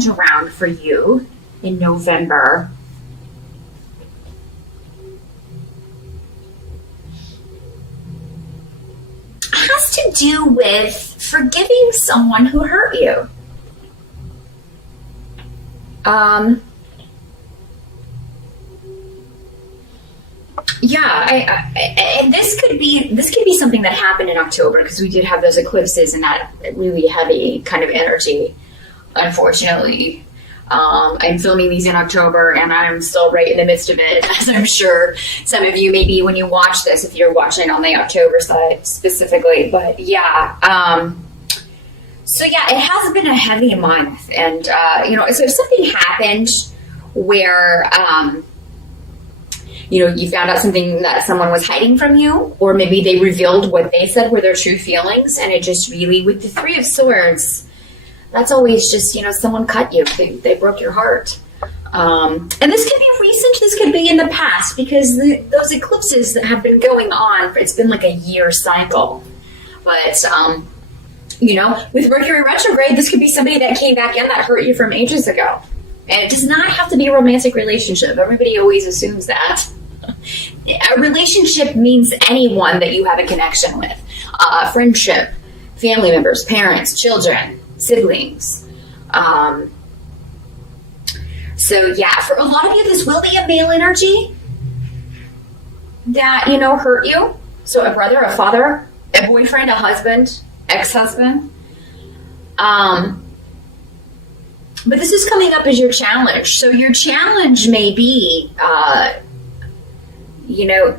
challenge around for you in November has to do with forgiving someone who hurt you. And this could be something that happened in October, because we did have those eclipses and that really heavy kind of energy. Unfortunately, I'm filming these in October, and I'm still right in the midst of it, as I'm sure some of you maybe when you watch this, if you're watching on the October side specifically. But so it has been a heavy month, and so if something happened where you found out something that someone was hiding from you, or maybe they revealed what they said were their true feelings, and it just really, with the Three of Swords, that's always just, someone cut you. They broke your heart. And this could be recent, this could be in the past, because those eclipses that have been going on, it's been like a year cycle. But, with Mercury retrograde, this could be somebody that came back in that hurt you from ages ago. And it does not have to be a romantic relationship. Everybody always assumes that. A relationship means anyone that you have a connection with. Friendship, family members, parents, children, siblings. For a lot of you, this will be a male energy that, hurt you. So a brother, a father, a boyfriend, a husband, ex-husband. But this is coming up as your challenge. So your challenge may be,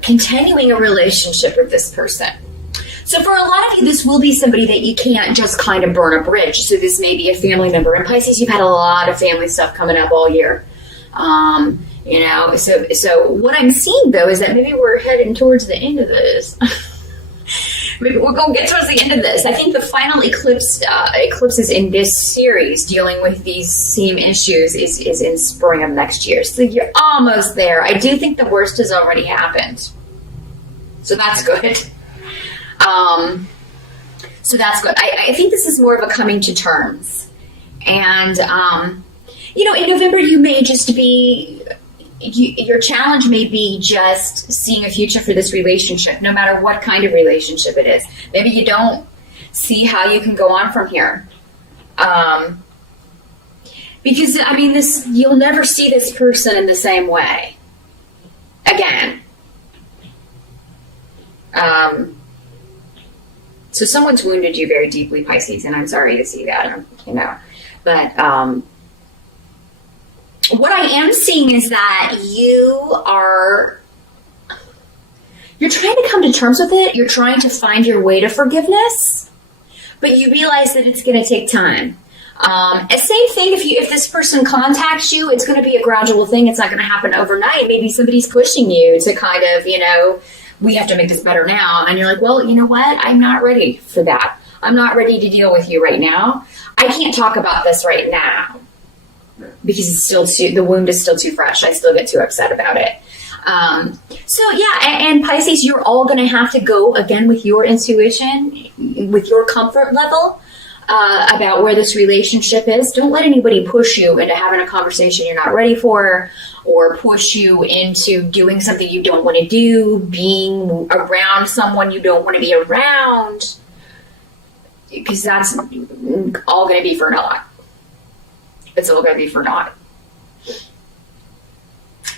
continuing a relationship with this person. So for a lot of you, this will be somebody that you can't just kind of burn a bridge. So this may be a family member. In Pisces, you've had a lot of family stuff coming up all year. So what I'm seeing, though, is that maybe we're heading towards the end of this. Maybe we're going to get towards the end of this. I think the final eclipses in this series dealing with these same issues is in spring of next year. So you're almost there. I do think the worst has already happened. So that's good. I think this is more of a coming to terms. And, in November, you may just be... your challenge may be just seeing a future for this relationship, no matter what kind of relationship it is. Maybe you don't see how you can go on from here. Because, you'll never see this person in the same way again. So someone's wounded you very deeply, Pisces, and I'm sorry to see that, but, what I am seeing is that you're trying to come to terms with it. You're trying to find your way to forgiveness, but you realize that it's going to take time. Same thing if this person contacts you, it's going to be a gradual thing. It's not going to happen overnight. Maybe somebody's pushing you to kind of, we have to make this better now. And you're like, well, you know what? I'm not ready for that. I'm not ready to deal with you right now. I can't talk about this right now. Because the wound is still too fresh. I still get too upset about it. And Pisces, you're all going to have to go again with your intuition, with your comfort level about where this relationship is. Don't let anybody push you into having a conversation you're not ready for, or push you into doing something you don't want to do, being around someone you don't want to be around, because that's all going to be for naught. It's all going to be for naught.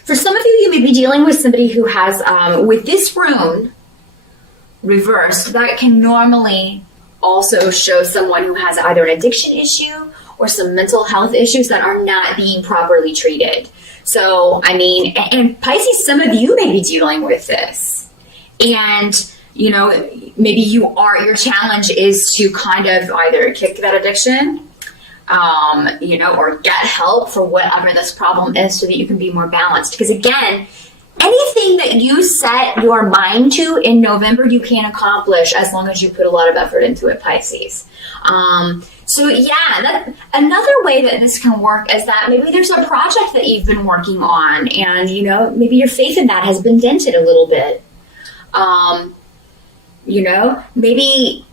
For some of you may be dealing with somebody who has, with this rune reversed, that can normally also show someone who has either an addiction issue or some mental health issues that are not being properly treated. So, and Pisces, some of you may be dealing with this. And, maybe your challenge is to kind of either kick that addiction, or get help for whatever this problem is so that you can be more balanced. Because again, anything that you set your mind to in November, you can accomplish as long as you put a lot of effort into it, Pisces. That another way that this can work is that maybe there's a project that you've been working on and, maybe your faith in that has been dented a little bit. Maybe...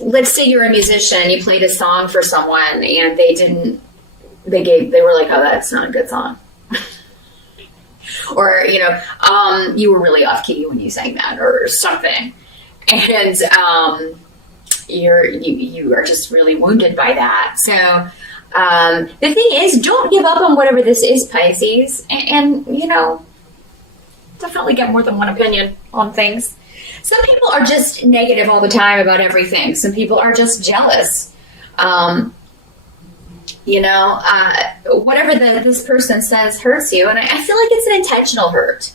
let's say you're a musician, you played a song for someone and they didn't they were like, oh, that's not a good song. Or, you were really off key when you sang that or something. And you are just really wounded by that. So the thing is, don't give up on whatever this is, Pisces. And definitely get more than one opinion on things. Some people are just negative all the time about everything. Some people are just jealous. Whatever this person says hurts you. And I feel like it's an intentional hurt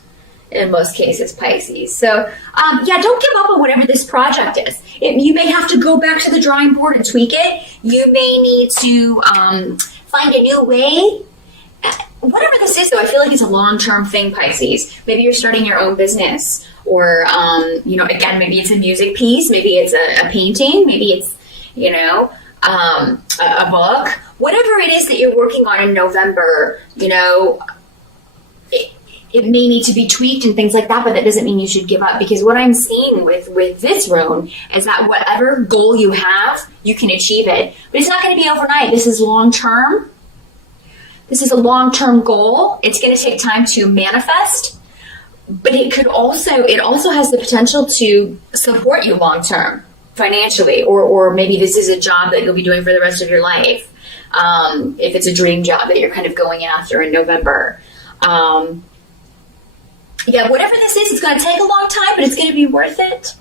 in most cases, Pisces. So, don't give up on whatever this project is. You may have to go back to the drawing board and tweak it. You may need to find a new way. Whatever this is, though, I feel like it's a long-term thing, Pisces. Maybe you're starting your own business. Or, again, maybe it's a music piece. Maybe it's a painting. Maybe it's, a book. Whatever it is that you're working on in November, it may need to be tweaked and things like that, but that doesn't mean you should give up, because what I'm seeing with this rune is that whatever goal you have, you can achieve it. But it's not going to be overnight. This is long-term. This is a long-term goal. It's going to take time to manifest, but it also has the potential to support you long-term financially, or maybe this is a job that you'll be doing for the rest of your life. If it's a dream job that you're kind of going after in November. Whatever this is, it's going to take a long time, but it's going to be worth it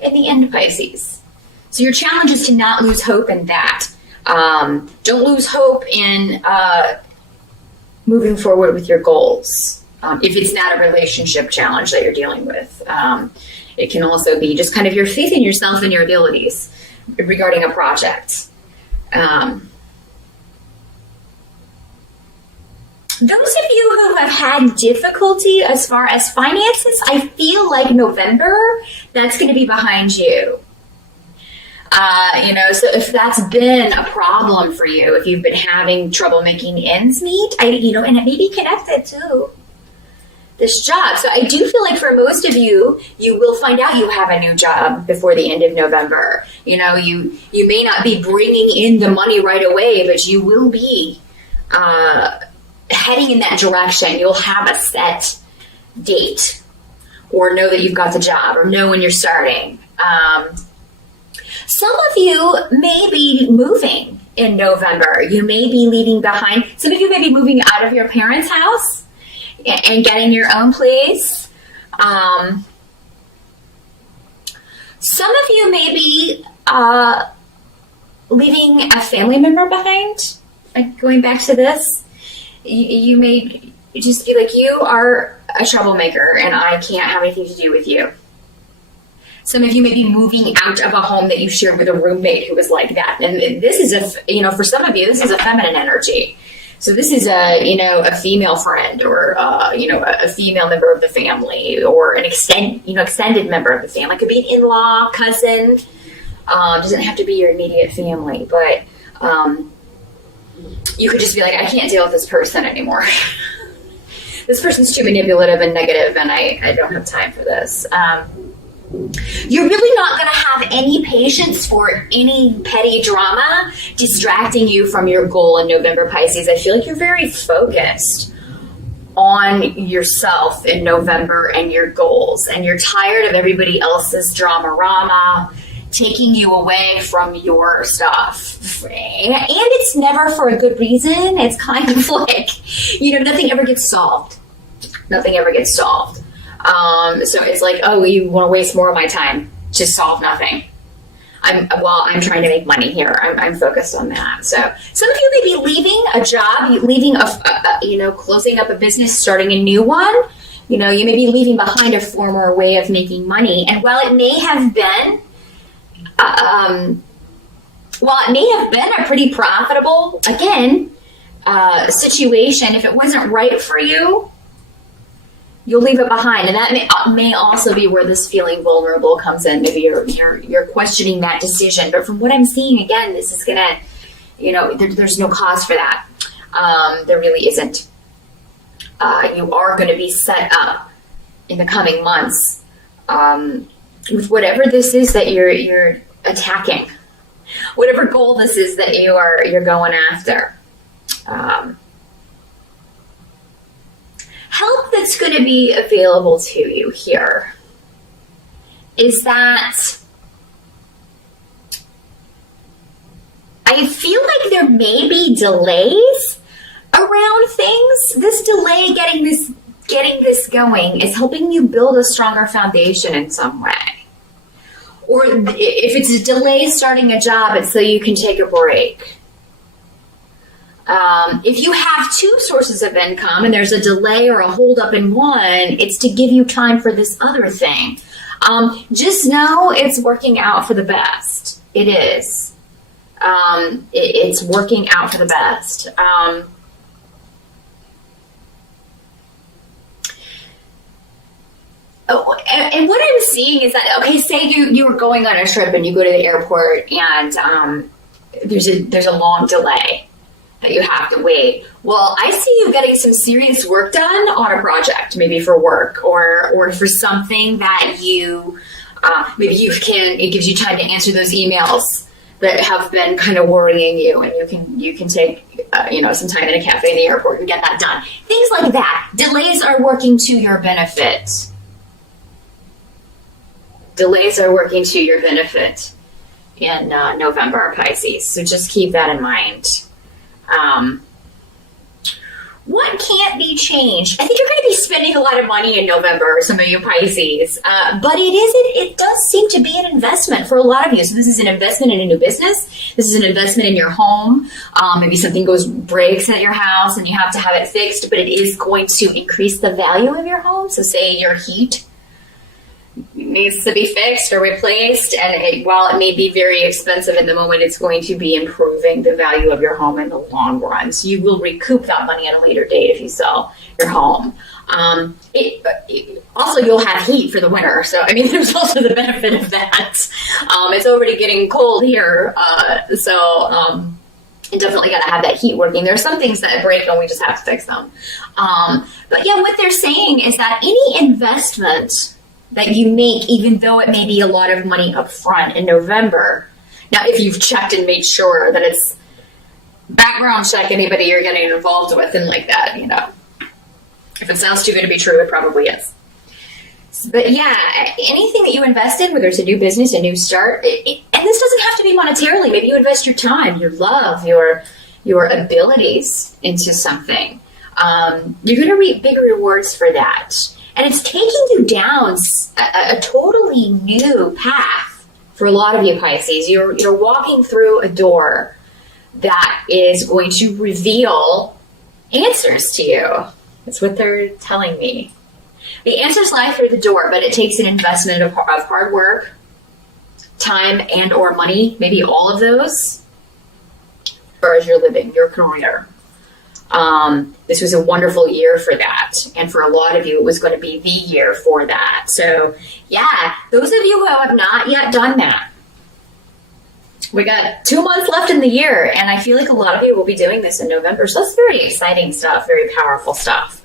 in the end, Pisces. So your challenge is to not lose hope in that. Don't lose hope in moving forward with your goals. If it's not a relationship challenge that you're dealing with. It can also be just kind of your faith in yourself and your abilities regarding a project. Those of you who have had difficulty as far as finances, I feel like November, that's going to be behind you. So if that's been a problem for you, if you've been having trouble making ends meet, and it may be connected to this job. So I do feel like for most of you, you will find out you have a new job before the end of November. You may not be bringing in the money right away, but you will be heading in that direction. You'll have a set date, or know that you've got the job, or know when you're starting. Some of you may be moving in November. You may be leaving behind. Some of you may be moving out of your parents' house and getting your own place. Some of you may be leaving a family member behind. Going back to this, you may just be like, you are a troublemaker and I can't have anything to do with you. Some of you may be moving out of a home that you shared with a roommate who was like that. And this is for some of you, this is a feminine energy. So this is a female friend, or a female member of the family, or an extended member of the family. It could be an in-law, cousin. Doesn't have to be your immediate family, but you could just be like, I can't deal with this person anymore. This person's too manipulative and negative, and I don't have time for this. You're really not going to have any patience for any petty drama distracting you from your goal in November, Pisces. I feel like you're very focused on yourself in November and your goals, and you're tired of everybody else's drama-rama taking you away from your stuff. And it's never for a good reason. It's kind of like, nothing ever gets solved. Nothing ever gets solved. So it's like, oh, you want to waste more of my time to solve nothing. I'm trying to make money here. I'm focused on that. So some of you may be leaving a job, closing up a business, starting a new one. You may be leaving behind a former way of making money. And while it may have been, a pretty profitable, situation, if it wasn't right for you, you'll leave it behind. And that may also be where this feeling vulnerable comes in. Maybe you're questioning that decision. But from what I'm seeing, again, this is gonna, there's no cause for that. There really isn't. You are going to be set up in the coming months with whatever this is that you're attacking, whatever goal this is that you're going after. going to be available to you here is that I feel like there may be delays around things. This delay getting this going is helping you build a stronger foundation in some way. Or if it's a delay starting a job, it's so you can take a break. If you have two sources of income and there's a delay or a holdup in one, it's to give you time for this other thing. Just know it's working out for the best. It is. It's working out for the best. And what I'm seeing is that, okay, say you were going on a trip and you go to the airport and there's a long delay that you have to wait. Well, I see you getting some serious work done on a project, maybe for work or for something that you maybe it gives you time to answer those emails that have been kind of worrying you, and you can take some time in a cafe in the airport and get that done. Things like that. Delays are working to your benefit. Delays are working to your benefit in November, Pisces. So just keep that in mind. What can't be changed? I think you're going to be spending a lot of money in November, some of you Pisces, but it does seem to be an investment for a lot of you. So this is an investment in a new business. This is an investment in your home. Maybe something breaks at your house and you have to have it fixed, but it is going to increase the value of your home. So say your heat needs to be fixed or replaced, and while it may be very expensive in the moment, it's going to be improving the value of your home in the long run. So you will recoup that money at a later date if you sell your home. Also, you'll have heat for the winter, so I mean, there's also the benefit of that. It's already getting cold here, so you definitely got to have that heat working. There are some things that break and we just have to fix them. But yeah, what they're saying is that any investment that you make, even though it may be a lot of money up front in November. Now, if you've checked and made sure that it's background check anybody you're getting involved with and like that, If it sounds too good to be true, it probably is. But yeah, anything that you invest in, whether it's a new business, a new start, and this doesn't have to be monetarily. Maybe you invest your time, your love, your abilities into something. You're going to reap big rewards for that. And it's taking you down a totally new path for a lot of you Pisces. You're walking through a door that is going to reveal answers to you. That's what they're telling me. The answers lie through the door, but it takes an investment of hard work, time, and or money, maybe all of those, as far as your living, your career. This was a wonderful year for that. And for a lot of you, it was going to be the year for that. So yeah, those of you who have not yet done that, we got 2 months left in the year. And I feel like a lot of you will be doing this in November. So that's very exciting stuff, very powerful stuff.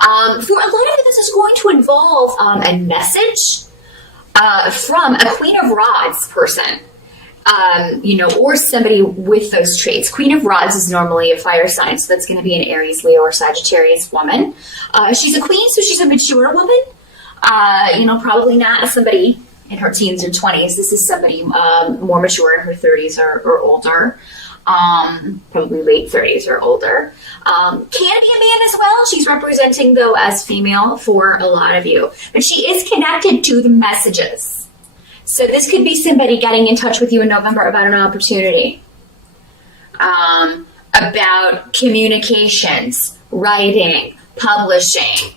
For a lot of you, this is going to involve a message from a Queen of Rods person. Or somebody with those traits. Queen of Rods is normally a fire sign, so that's going to be an Aries, Leo, or Sagittarius woman. She's a queen, so she's a mature woman. Probably not somebody in her teens or 20s. This is somebody more mature in her 30s or older. Probably late 30s or older. Can be a man as well. She's representing, though, as female for a lot of you. But she is connected to the messages. So this could be somebody getting in touch with you in November about an opportunity, about communications, writing, publishing,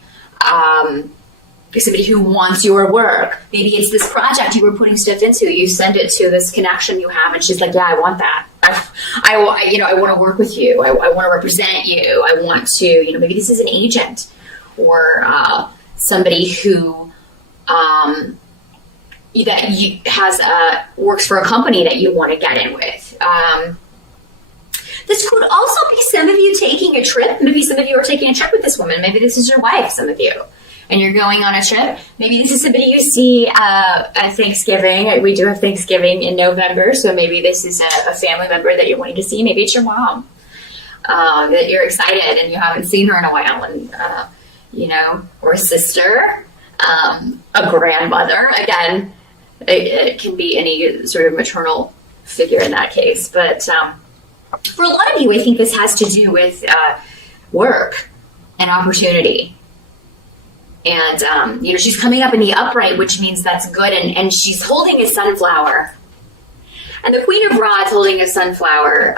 somebody who wants your work. Maybe it's this project you were putting stuff into. You send it to this connection you have, and she's like, "Yeah, I want that. I want to work with you. I want to represent you. I want to, maybe this is an agent or somebody who." That works for a company that you want to get in with. This could also be some of you taking a trip. Maybe some of you are taking a trip with this woman. Maybe this is your wife, some of you, and you're going on a trip. Maybe this is somebody you see at Thanksgiving. We do have Thanksgiving in November, so maybe this is a family member that you're wanting to see. Maybe it's your mom that you're excited and you haven't seen her in a while, and or a sister, a grandmother. Again, it can be any sort of maternal figure in that case. But for a lot of you, I think this has to do with work and opportunity. And, she's coming up in the upright, which means that's good. And she's holding a sunflower. And the Queen of Rods holding a sunflower,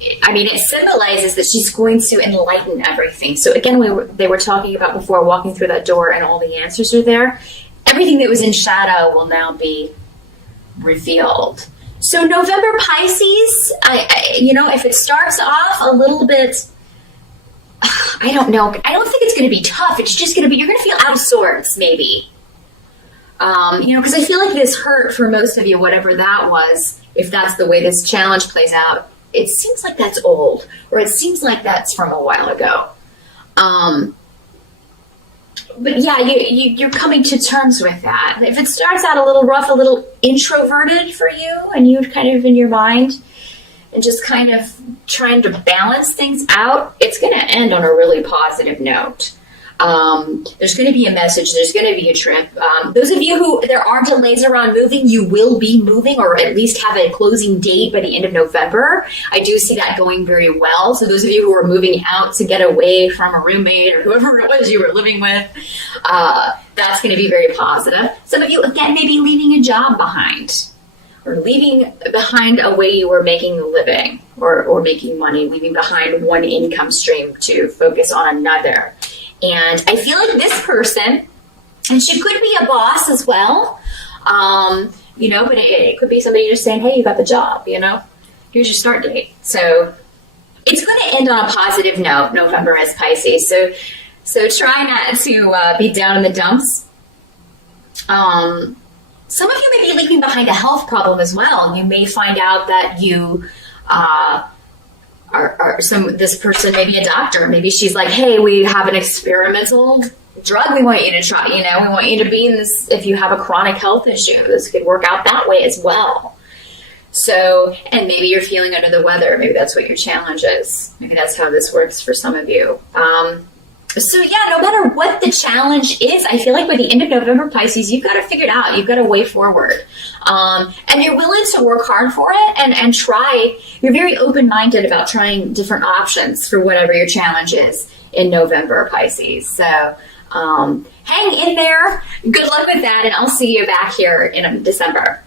it symbolizes that she's going to enlighten everything. So again, they were talking about before walking through that door and all the answers are there. Everything that was in shadow will now be revealed. So November Pisces, if it starts off a little bit, I don't know. I don't think it's going to be tough. It's just going to be, you're going to feel out of sorts, maybe. Because I feel like this hurt for most of you, whatever that was, if that's the way this challenge plays out, it seems like that's old, or it seems like that's from a while ago. But yeah, you're coming to terms with that. If it starts out a little rough, a little introverted for you, and you kind of in your mind, and just kind of trying to balance things out, it's going to end on a really positive note. There's going to be a message. There's going to be a trip. Those of you who there are delays around moving, you will be moving, or at least have a closing date by the end of November. I do see that going very well. So those of you who are moving out to get away from a roommate or whoever it was you were living with, that's going to be very positive. Some of you, again, maybe leaving a job behind, or leaving behind a way you were making a living or making money, leaving behind one income stream to focus on another. And I feel like this person, and she could be a boss as well, but it could be somebody just saying, hey, you got the job, here's your start date. So it's going to end on a positive note, November as Pisces. So try not to be down in the dumps. Some of you may be leaving behind a health problem as well. You may find out that you this person may be a doctor. Maybe she's like, hey, we have an experimental drug we want you to try. We want you to be in this. If you have a chronic health issue, this could work out that way as well. So, and maybe you're feeling under the weather. Maybe that's what your challenge is. Maybe that's how this works for some of you. So yeah, no matter what the challenge is, I feel like by the end of November, Pisces, you've got to figure it out. You've got a way forward. And you're willing to work hard for it and try. You're very open-minded about trying different options for whatever your challenge is in November, Pisces. So hang in there. Good luck with that, and I'll see you back here in December.